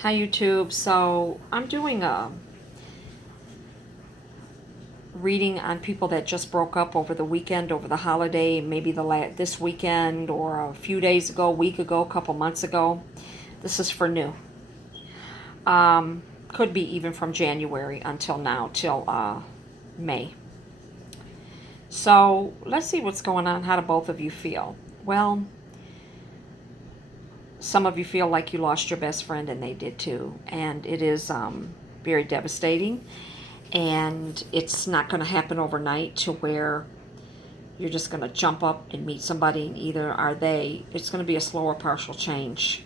Hi YouTube. So I'm doing a reading on people that just broke up over the weekend, over the holiday, maybe this weekend or a few days ago, a week ago, a couple months ago. This is for new. Could be even from January until now, till May. So let's see what's going on. How do both of you feel? Well, some of you feel like you lost your best friend, and they did too. And it is very devastating. And it's not going to happen overnight to where you're just going to jump up and meet somebody, and either are they. It's going to be a slower partial change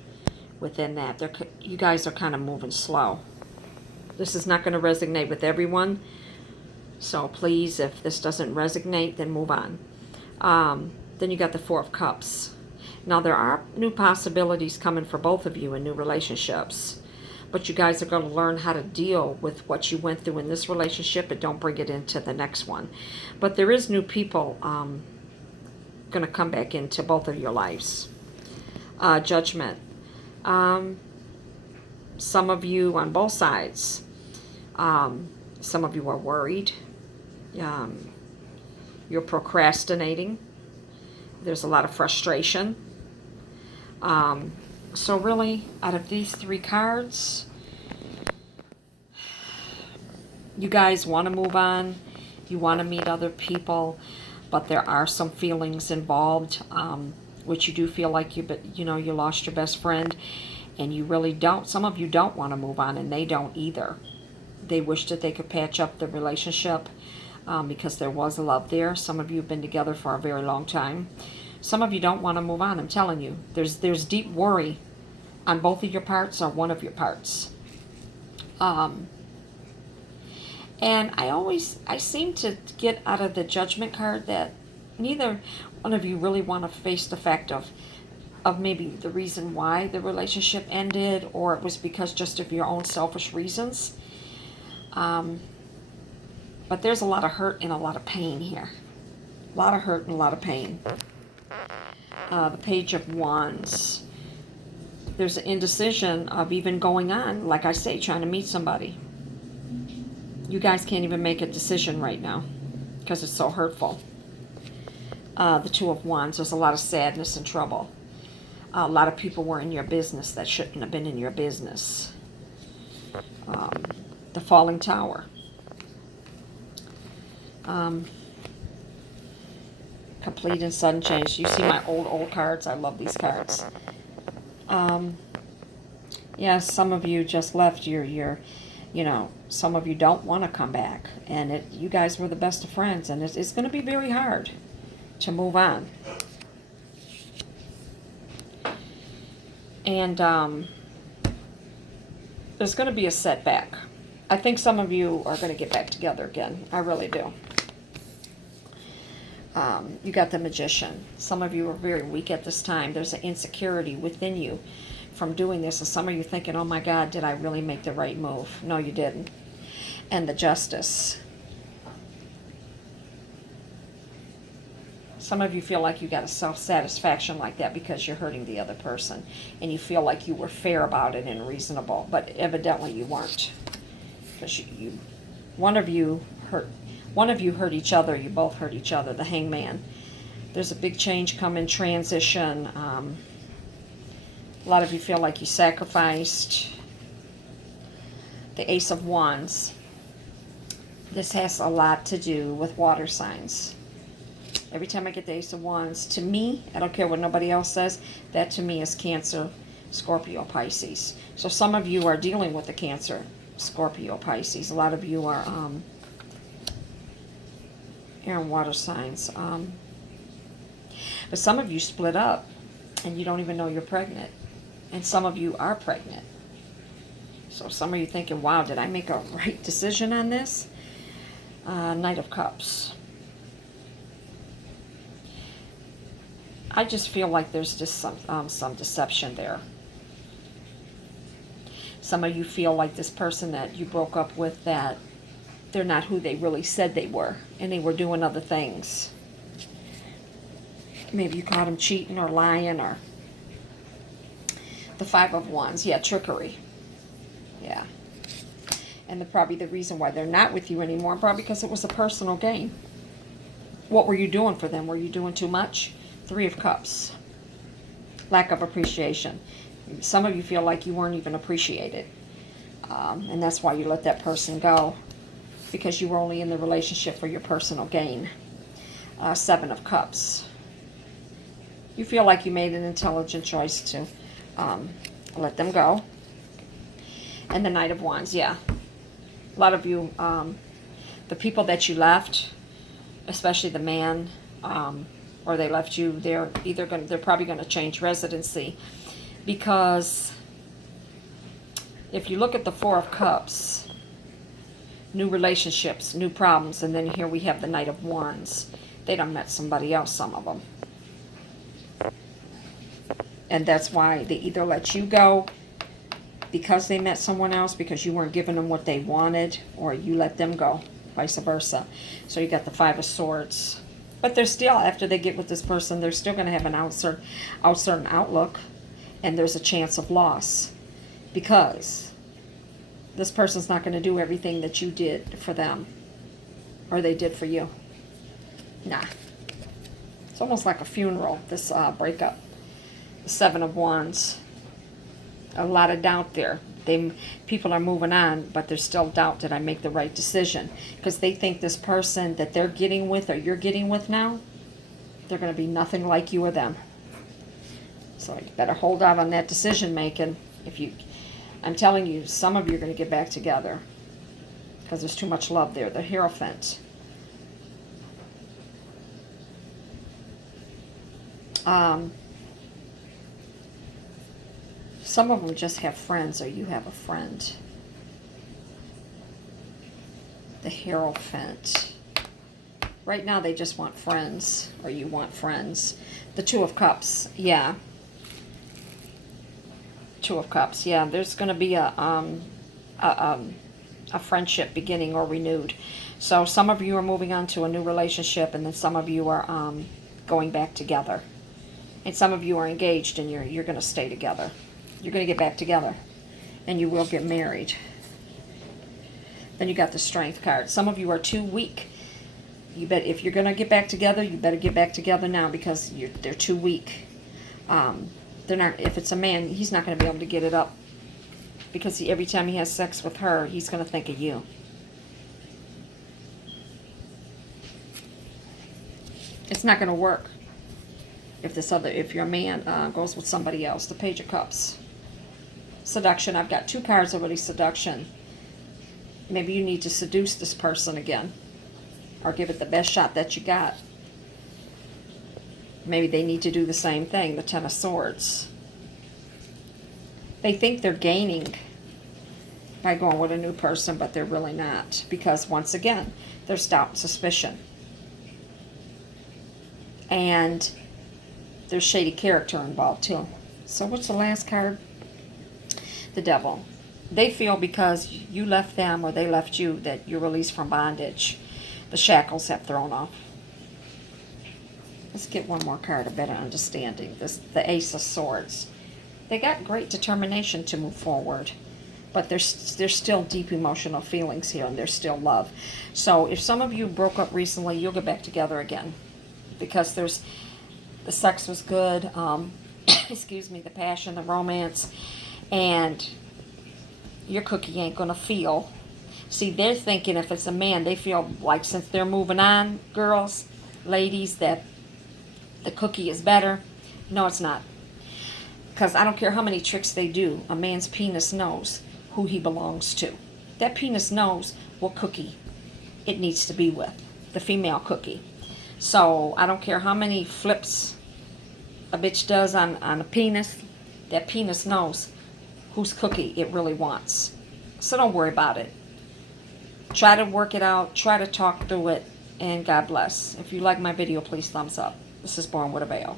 within that. You guys are kind of moving slow. This is not going to resonate with everyone. So please, if this doesn't resonate, then move on. Then you got the Four of Cups. Now, there are new possibilities coming for both of you in new relationships. But you guys are going to learn how to deal with what you went through in this relationship and don't bring it into the next one. But there is new people going to come back into both of your lives. Judgment. Some of you on both sides. Some of you are worried. You're procrastinating. There's a lot of frustration. So really, out of these three cards, you guys want to move on. You want to meet other people, but there are some feelings involved, which you do feel like you lost your best friend, and you really don't. Some of you don't want to move on, and they don't either. They wish that they could patch up the relationship because there was love there. Some of you have been together for a very long time. Some of you don't want to move on. I'm telling you, there's deep worry on both of your parts or one of your parts. And I seem to get out of the Judgment card that neither one of you really want to face the fact of maybe the reason why the relationship ended, or it was because just of your own selfish reasons. But there's a lot of hurt and a lot of pain here. A lot of hurt and a lot of pain. The Page of Wands. There's an indecision of even going on, like I say, trying to meet somebody. You guys can't even make a decision right now because it's so hurtful. The Two of Wands. There's a lot of sadness and trouble. A lot of people were in your business that shouldn't have been in your business. The Falling Tower. Complete and sudden change. You see my old cards. I love these cards. Yeah, some of you just left. Some of you don't want to come back, and you guys were the best of friends, and it's going to be very hard to move on. And there's going to be a setback. I think some of you are going to get back together again. I really do. You got the Magician. Some of you are very weak at this time. There's an insecurity within you from doing this. And some of you thinking, oh my God, did I really make the right move? No, you didn't. And the Justice. Some of you feel like you got a self-satisfaction like that because you're hurting the other person. And you feel like you were fair about it and reasonable. But evidently you weren't. Because one of you hurt each other. You both hurt each other. The Hangman. There's a big change coming, transition. A lot of you feel like you sacrificed. The Ace of Wands. This has a lot to do with water signs. Every time I get the Ace of Wands, to me, I don't care what nobody else says, that to me is Cancer, Scorpio, Pisces. So some of you are dealing with the Cancer, Scorpio, Pisces. A lot of you are air and water signs. But some of you split up and you don't even know you're pregnant. And some of you are pregnant. So some of you thinking, wow, did I make a right decision on this? Knight of Cups. I just feel like there's just some deception there. Some of you feel like this person that you broke up with, that they're not who they really said they were, and they were doing other things. Maybe you caught them cheating or lying, or the Five of Wands. Yeah, trickery. Yeah. And probably the reason why they're not with you anymore, probably because it was a personal gain. What were you doing for them? Were you doing too much? 3 of Cups. Lack of appreciation. Some of you feel like you weren't even appreciated. And that's why you let that person go. Because you were only in the relationship for your personal gain. 7 of Cups. You feel like you made an intelligent choice to let them go. And the Knight of Wands, yeah. A lot of you, the people that you left, especially the man, or they left you, they're probably going to change residency. Because if you look at the 4 of Cups, new relationships, new problems, and then here we have the Knight of Wands. They done met somebody else, some of them. And that's why they either let you go because they met someone else, because you weren't giving them what they wanted, or you let them go, vice versa. So you got the 5 of Swords. But they're still, after they get with this person, they're still going to have an uncertain outlook, and there's a chance of loss. Because this person's not going to do everything that you did for them, or they did for you. Nah. It's almost like a funeral, this breakup. The 7 of Wands. A lot of doubt there. People are moving on, but there's still doubt. Did I make the right decision? Because they think this person that they're getting with, or you're getting with now, they're going to be nothing like you or them. So you better hold out on that decision making. I'm telling you, some of you are going to get back together because there's too much love there. The Hierophant. Some of them just have friends, or you have a friend. The Hierophant. Right now they just want friends, or you want friends. The 2 of Cups, yeah. 2 of Cups, yeah. There's going to be a friendship beginning or renewed. So some of you are moving on to a new relationship, and then some of you are going back together. And some of you are engaged, and you're going to stay together. You're going to get back together, and you will get married. Then you got the Strength card. Some of you are too weak. If you're going to get back together, you better get back together now, because they're too weak. They're not. If it's a man, he's not going to be able to get it up, because every time he has sex with her, he's going to think of you. It's not going to work if your man goes with somebody else. The Page of Cups. Seduction. I've got 2 cards already. Seduction. Maybe you need to seduce this person again, or give it the best shot that you got. Maybe they need to do the same thing. The 10 of Swords. They think they're gaining by going with a new person, but they're really not, because once again, there's doubt and suspicion, and there's shady character involved too. So what's the last card? The Devil. They feel because you left them, or they left you, that you're released from bondage. The shackles have thrown off. Let's get one more card, a better understanding. The Ace of Swords. They got great determination to move forward, but there's still deep emotional feelings here, and there's still love. So if some of you broke up recently, you'll get back together again, because the sex was good, excuse me, the passion, the romance, and your cookie ain't gonna feel. See, they're thinking if it's a man, they feel like since they're moving on, girls, ladies, that the cookie is better. No, it's not. Because I don't care how many tricks they do, a man's penis knows who he belongs to. That penis knows what cookie it needs to be with, the female cookie. So I don't care how many flips a bitch does on a penis, that penis knows whose cookie it really wants. So don't worry about it. Try to work it out, try to talk through it, and God bless. If you like my video, please thumbs up. This is Born with a Veil.